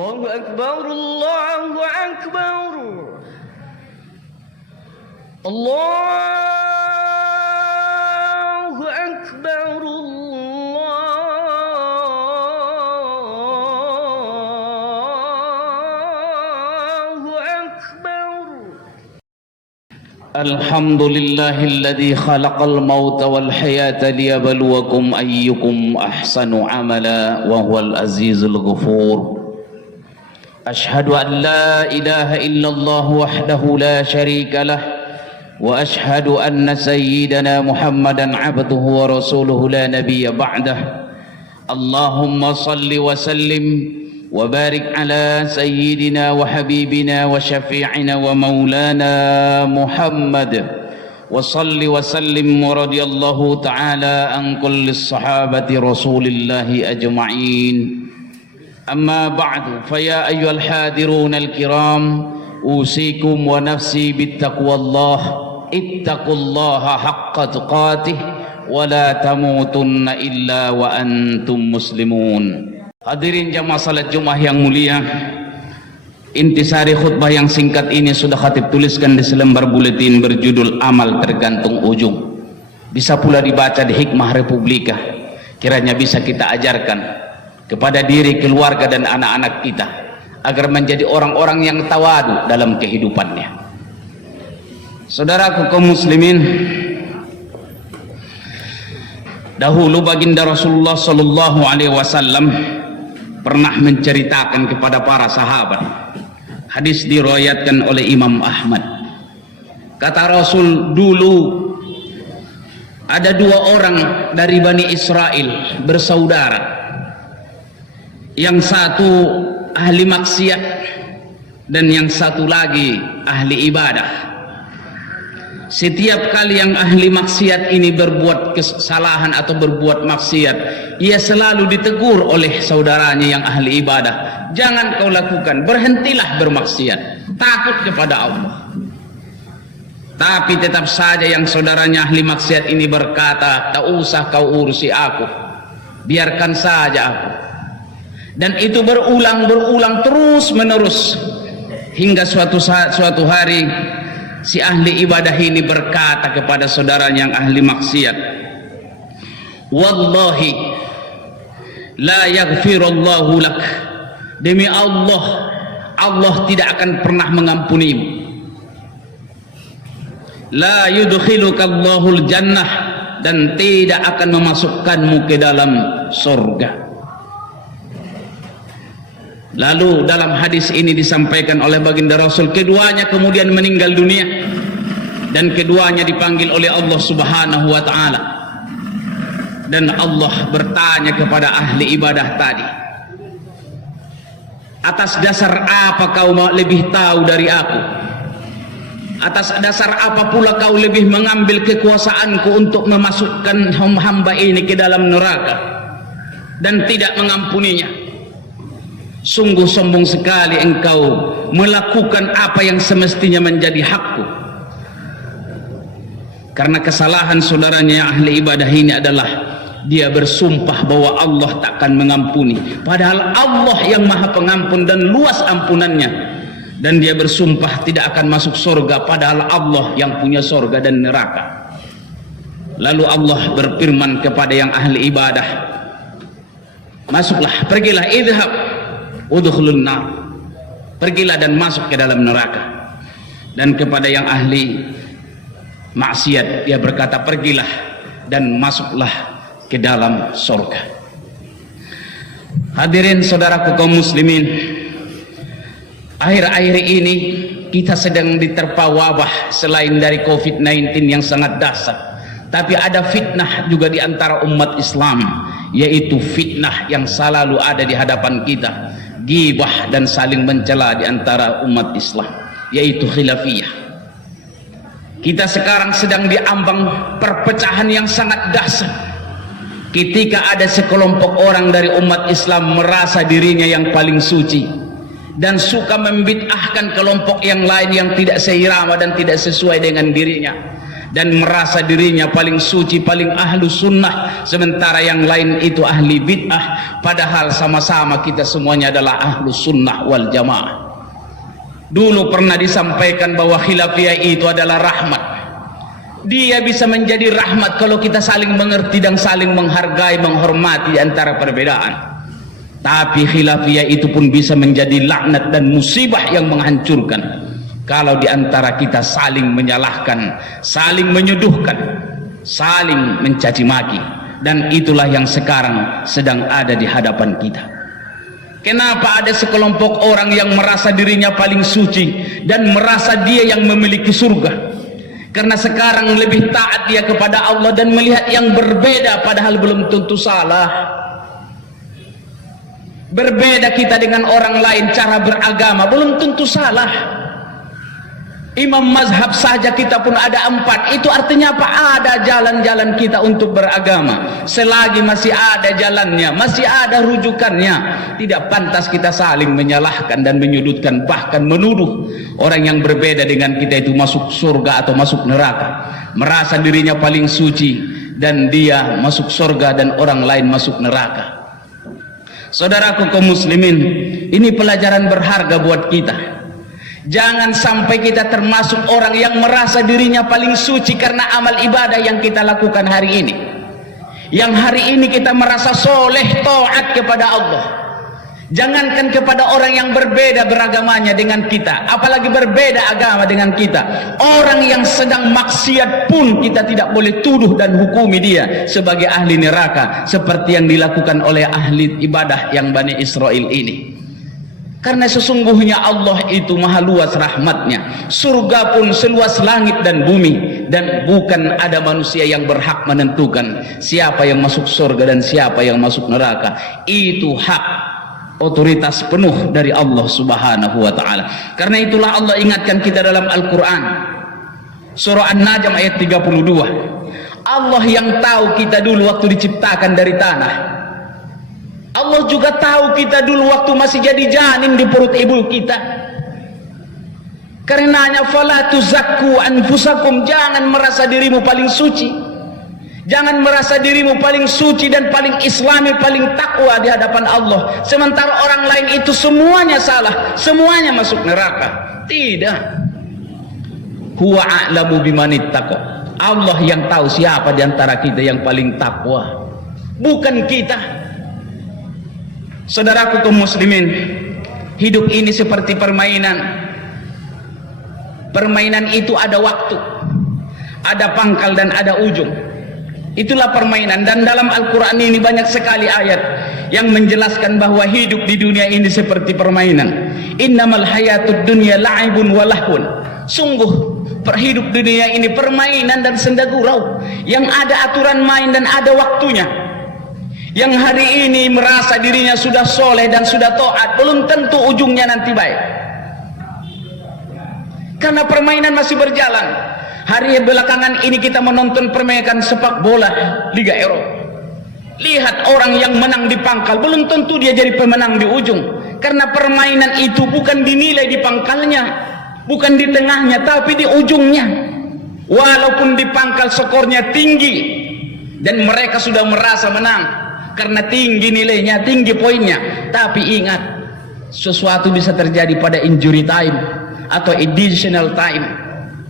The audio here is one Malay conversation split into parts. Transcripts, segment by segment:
Allahu Akbar, Allahu Akbar. Allahu Akbar, Allahu Akbar. Alhamdulillahilladzi khalaqal mauta wal hayata liyabluwakum ayyukum ahsanu amala wa huwal azizul ghafur. Ashhadu an la ilaha illallah wahdahu la syarika lah wa ashhadu anna sayyidana Muhammadan abduhu wa rasuluhu la nabiyya ba'dah. Allahumma salli wa sallim wa barik ala sayyidina wa habibina wa syafi'ina wa maulana Muhammad wa salli wa sallim wa radiyallahu ta'ala an kulli sahabati rasulillahi ajma'in. Amma ba'du, faya ayyuhal hadirun al-kiram, usikum wa nafsi bittaqwallah, ittaqullaha haqqa tuqatih wa la tamutunna illa wa antum muslimun. Hadirin jamaah salat Jumat yang mulia, intisari khutbah yang singkat ini sudah khatib tuliskan di selembar buletin berjudul Amal Tergantung Ujung. Bisa pula dibaca di Hikmah Republika. Kiranya bisa kita ajarkan kepada diri, keluarga dan anak-anak kita agar menjadi orang-orang yang tawadu dalam kehidupannya. Saudaraku kaum muslimin, dahulu baginda Rasulullah sallallahu alaihi wasallam pernah menceritakan kepada para sahabat. Hadis diriwayatkan oleh Imam Ahmad. Kata Rasul, dulu ada dua orang dari Bani Israel bersaudara. Yang satu ahli maksiat dan yang satu lagi ahli ibadah. Setiap kali yang ahli maksiat ini berbuat kesalahan atau berbuat maksiat, ia selalu ditegur oleh saudaranya yang ahli ibadah. Jangan kau lakukan, berhentilah bermaksiat, takut kepada Allah. Tapi tetap saja yang saudaranya ahli maksiat ini berkata, tak usah kau urusi aku, biarkan saja aku. Dan itu berulang terus menerus hingga suatu hari si ahli ibadah ini berkata kepada saudaranya yang ahli maksiat, wallahi la yaghfirullahu lak, demi Allah, Allah tidak akan pernah mengampunimu. La yudkhilukallahu jannah, dan tidak akan memasukkanmu ke dalam surga. Lalu dalam hadis ini disampaikan oleh baginda Rasul, keduanya kemudian meninggal dunia dan keduanya dipanggil oleh Allah Subhanahu wa taala. Dan Allah bertanya kepada ahli ibadah tadi, atas dasar apa kau lebih tahu dari aku? Atas dasar apa pula kau lebih mengambil kekuasaanku untuk memasukkan hamba ini ke dalam neraka dan tidak mengampuninya? Sungguh sombong sekali engkau melakukan apa yang semestinya menjadi hakku. Karena kesalahan saudaranya yang ahli ibadah ini adalah dia bersumpah bahwa Allah takkan mengampuni, padahal Allah yang maha pengampun dan luas ampunannya. Dan dia bersumpah tidak akan masuk surga, padahal Allah yang punya surga dan neraka. Lalu Allah berfirman kepada yang ahli ibadah, masuklah, pergilah, idhab udkhulun nar, pergilah dan masuk ke dalam neraka. Dan kepada yang ahli maksiat dia berkata, pergilah dan masuklah ke dalam surga. Hadirin saudaraku kaum muslimin, akhir-akhir ini kita sedang diterpa wabah selain dari COVID-19 yang sangat dahsyat, tapi ada fitnah juga di antara umat Islam, yaitu fitnah yang selalu ada di hadapan kita, ghibah dan saling mencela di antara umat Islam, yaitu khilafiyah. Kita sekarang sedang diambang perpecahan yang sangat dahsyat ketika ada sekelompok orang dari umat Islam merasa dirinya yang paling suci dan suka membid'ahkan kelompok yang lain yang tidak seirama dan tidak sesuai dengan dirinya. dan merasa dirinya paling suci, paling ahlu sunnah, sementara yang lain itu ahli bid'ah, padahal sama-sama kita semuanya adalah ahlu sunnah wal jamaah. Dulu pernah disampaikan bahwa khilafiyah itu adalah rahmat. Dia bisa menjadi rahmat kalau kita saling mengerti dan saling menghargai, menghormati antara perbedaan. Tapi khilafiyah itu pun bisa menjadi laknat dan musibah yang menghancurkan kalau diantara kita saling menyalahkan, saling menyuduhkan, saling mencaci maki. Dan itulah yang sekarang sedang ada di hadapan kita. Kenapa ada sekelompok orang yang merasa dirinya paling suci dan merasa dia yang memiliki surga? Karena sekarang lebih taat dia kepada Allah dan melihat yang berbeda, padahal belum tentu salah. Berbeda kita dengan orang lain cara beragama, belum tentu salah. Imam mazhab saja kita pun ada 4. Itu artinya apa? Ada jalan-jalan kita untuk beragama. Selagi masih ada jalannya, masih ada rujukannya, tidak pantas kita saling menyalahkan dan menyudutkan, bahkan menuduh orang yang berbeda dengan kita itu masuk surga atau masuk neraka, merasa dirinya paling suci dan dia masuk surga dan orang lain masuk neraka. Saudaraku kaum muslimin, ini pelajaran berharga buat kita. Jangan sampai kita termasuk orang yang merasa dirinya paling suci karena amal ibadah yang kita lakukan hari ini. Yang hari ini kita merasa soleh, taat kepada Allah. Jangankan kepada orang yang berbeda beragamanya dengan kita, apalagi berbeda agama dengan kita. Orang yang sedang maksiat pun kita tidak boleh tuduh dan hukumi dia sebagai ahli neraka, seperti yang dilakukan oleh ahli ibadah yang Bani Israel ini. Karena sesungguhnya Allah itu maha luas rahmatnya. Surga pun seluas langit dan bumi, dan bukan ada manusia yang berhak menentukan siapa yang masuk surga dan siapa yang masuk neraka. Itu hak otoritas penuh dari Allah Subhanahu wa taala. Karena itulah Allah ingatkan kita dalam Al-Qur'an. Surah An-Najm ayat 32. Allah yang tahu kita dulu waktu diciptakan dari tanah. Allah juga tahu kita dulu waktu masih jadi janin di perut ibu kita. Karenanya fala tuzakku anfusakum, jangan merasa dirimu paling suci. Jangan merasa dirimu paling suci dan paling islami, paling takwa di hadapan Allah, sementara orang lain itu semuanya salah, semuanya masuk neraka. Tidak. Huwa a'lamu bimanittaqa. Allah yang tahu siapa di antara kita yang paling takwa, bukan kita. Saudaraku kaum muslimin, hidup ini seperti permainan. Permainan itu ada waktu, ada pangkal dan ada ujung. Itulah permainan, dan dalam Al-Quran ini banyak sekali ayat yang menjelaskan bahwa hidup di dunia ini seperti permainan. Innamal hayatud dunya la'ibun wa lahun. Sungguh perhidup dunia ini permainan dan senda gurau yang ada aturan main dan ada waktunya. Yang hari ini merasa dirinya sudah soleh dan sudah taat, belum tentu ujungnya nanti baik, karena permainan masih berjalan. Hari belakangan ini kita menonton permainan sepak bola Liga Eropa. Lihat orang yang menang di pangkal, belum tentu dia jadi pemenang di ujung, karena permainan itu bukan dinilai di pangkalnya, bukan di tengahnya, tapi di ujungnya. Walaupun di pangkal skornya tinggi dan mereka sudah merasa menang karena tinggi nilainya, tinggi poinnya, tapi ingat, sesuatu bisa terjadi pada injury time atau additional time.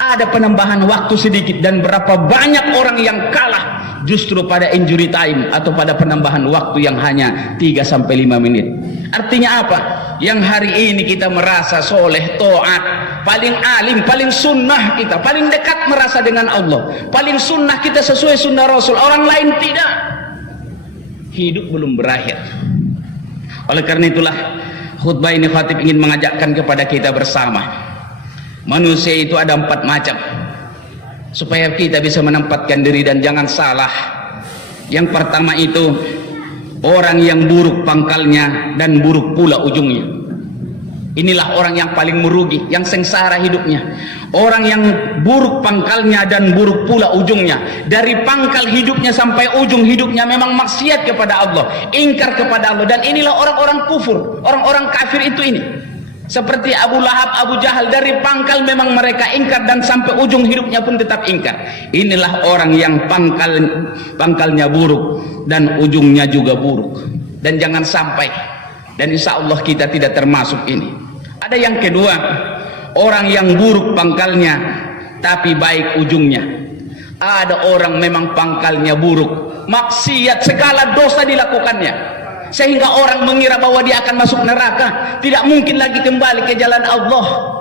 Ada penambahan waktu sedikit, dan berapa banyak orang yang kalah justru pada injury time atau pada penambahan waktu yang hanya 3-5 menit. Artinya apa? Yang hari ini kita merasa soleh, taat, paling alim, paling sunnah kita, paling dekat merasa dengan Allah, paling sunnah kita sesuai sunnah Rasul, orang lain tidak. Hidup belum berakhir. Oleh karena itulah khutbah ini khatib ingin mengajakkan kepada kita bersama, manusia itu ada 4 macam, supaya kita bisa menempatkan diri dan jangan salah. Yang pertama itu orang yang buruk pangkalnya dan buruk pula ujungnya. Inilah orang yang paling merugi, yang sengsara hidupnya. Orang yang buruk pangkalnya dan buruk pula ujungnya. Dari pangkal hidupnya sampai ujung hidupnya memang maksiat kepada Allah, ingkar kepada Allah. Dan inilah orang-orang kufur, orang-orang kafir itu ini. Seperti Abu Lahab, Abu Jahal, dari pangkal memang mereka ingkar dan sampai ujung hidupnya pun tetap ingkar. Inilah orang yang pangkalnya buruk dan ujungnya juga buruk. Dan jangan sampai, dan insya Allah kita tidak termasuk ini. Ada yang kedua, orang yang buruk pangkalnya tapi baik ujungnya. Ada orang memang pangkalnya buruk, maksiat, segala dosa dilakukannya, sehingga orang mengira bahwa dia akan masuk neraka, tidak mungkin lagi kembali ke jalan Allah.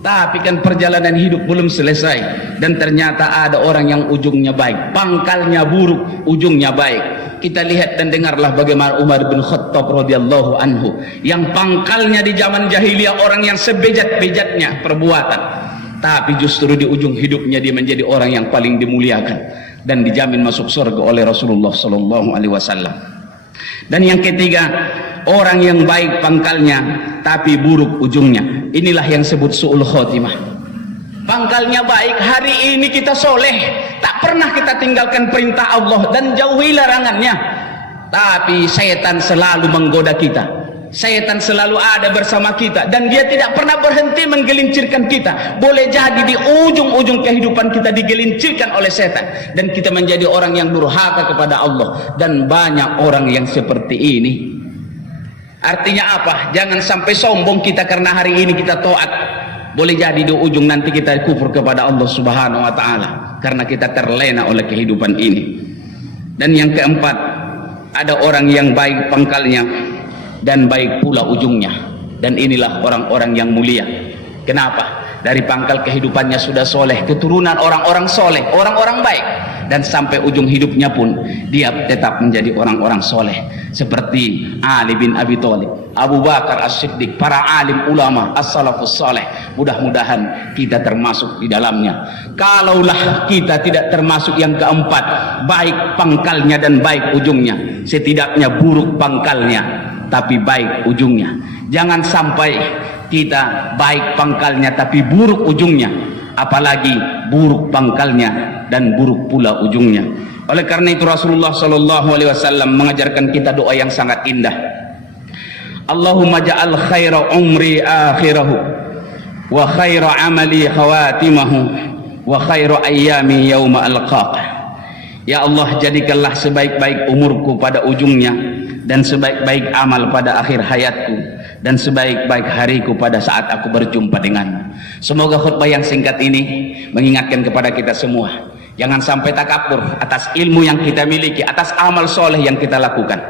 Tapi kan perjalanan hidup belum selesai, dan ternyata ada orang yang ujungnya baik, pangkalnya buruk, ujungnya baik. Kita lihat dan dengarlah bagaimana Umar bin Khattab radhiyallahu anhu, yang pangkalnya di zaman jahiliyah orang yang sebejat-bejatnya perbuatan, tapi justru di ujung hidupnya dia menjadi orang yang paling dimuliakan dan dijamin masuk surga oleh Rasulullah sallallahu alaihi wasallam. Dan yang ketiga, orang yang baik pangkalnya tapi buruk ujungnya. Inilah yang disebut su'ul khotimah. Pangkalnya baik, hari ini kita soleh, tak pernah kita tinggalkan perintah Allah dan jauhi larangannya, tapi setan selalu menggoda kita. Setan selalu ada bersama kita dan dia tidak pernah berhenti menggelincirkan kita. Boleh jadi di ujung-ujung kehidupan kita digelincirkan oleh setan dan kita menjadi orang yang durhaka kepada Allah. Dan banyak orang yang seperti ini. Artinya apa? Jangan sampai sombong kita karena hari ini kita taat. Boleh jadi di ujung nanti kita kufur kepada Allah Subhanahu wa taala karena kita terlena oleh kehidupan ini. Dan yang keempat, ada orang yang baik pangkalnya dan baik pula ujungnya, dan inilah orang-orang yang mulia. Kenapa? Dari pangkal kehidupannya sudah soleh, keturunan orang-orang soleh, orang-orang baik, dan sampai ujung hidupnya pun dia tetap menjadi orang-orang soleh, seperti Ali bin Abi Thalib, Abu Bakar As-Siddiq, para alim ulama as-salafus soleh. Mudah-mudahan kita termasuk di dalamnya. Kalaulah kita tidak termasuk yang keempat, baik pangkalnya dan baik ujungnya, setidaknya buruk pangkalnya tapi baik ujungnya. Jangan sampai kita baik pangkalnya tapi buruk ujungnya, apalagi buruk pangkalnya dan buruk pula ujungnya. Oleh karena itu Rasulullah sallallahu alaihi wasallam mengajarkan kita doa yang sangat indah. Allahumma ja'al khaira umri akhirahu wa khaira amali khawatimahu wa khaira ayyami yauma alqaq. Ya Allah, jadikanlah sebaik-baik umurku pada ujungnya dan sebaik-baik amal pada akhir hayatku dan sebaik-baik hariku pada saat aku berjumpa denganmu. Semoga khutbah yang singkat ini mengingatkan kepada kita semua, jangan sampai takabur atas ilmu yang kita miliki, atas amal soleh yang kita lakukan.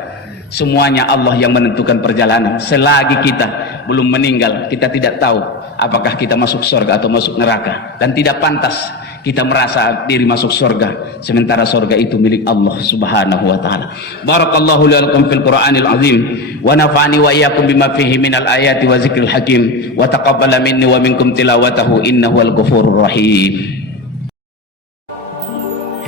Semuanya Allah yang menentukan perjalanan. Selagi kita belum meninggal, kita tidak tahu apakah kita masuk surga atau masuk neraka, dan tidak pantas kita merasa diri masuk surga sementara surga itu milik Allah Subhanahu wa taala. Barakallahu li wa lakum fil Qur'anil azim wa nafa'ani wa iyyakum bima fihi minal ayati wa zikril hakim wa taqabbala minni wa minkum tilawatahu innahu wal ghafurur rahim.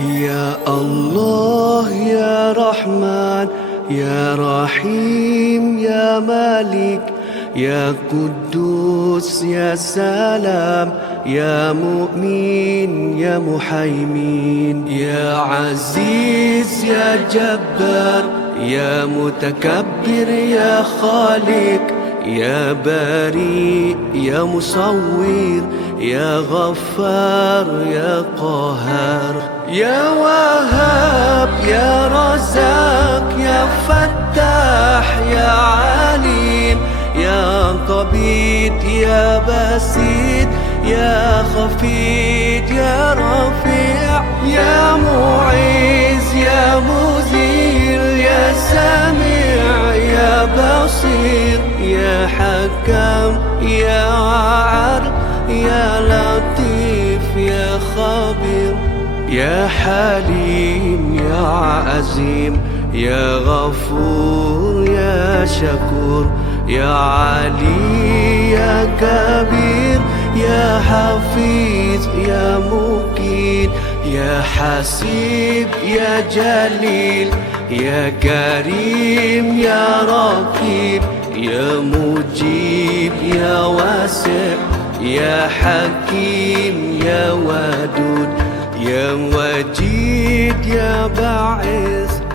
Ya Allah ya Rahman ya Rahim ya Malik ya Quddus ya Salam ya Mu'min ya Muhaimin ya Aziz ya Jabbar ya Mutakabbir ya Khaliq ya Bari ya Musawwir ya Ghaffar ya Qahar ya Wahhab ya Razak ya Fattah ya Alim ya Qabid ya Basit ya Khafid ya Rafi' ya Mu'iz ya Muzil ya Sami' ya Basir ya Hakam ya Ar ya Latif ya Khabir ya Halim ya Azim ya Ghafur ya Syakur ya Ali ya Kabir ya Hafiz ya Mukid ya Hasib ya Jalil ya Karim ya Rakib ya Mujib ya Wasi' ya Hakim ya Wadud ya Wajid ya Ba'is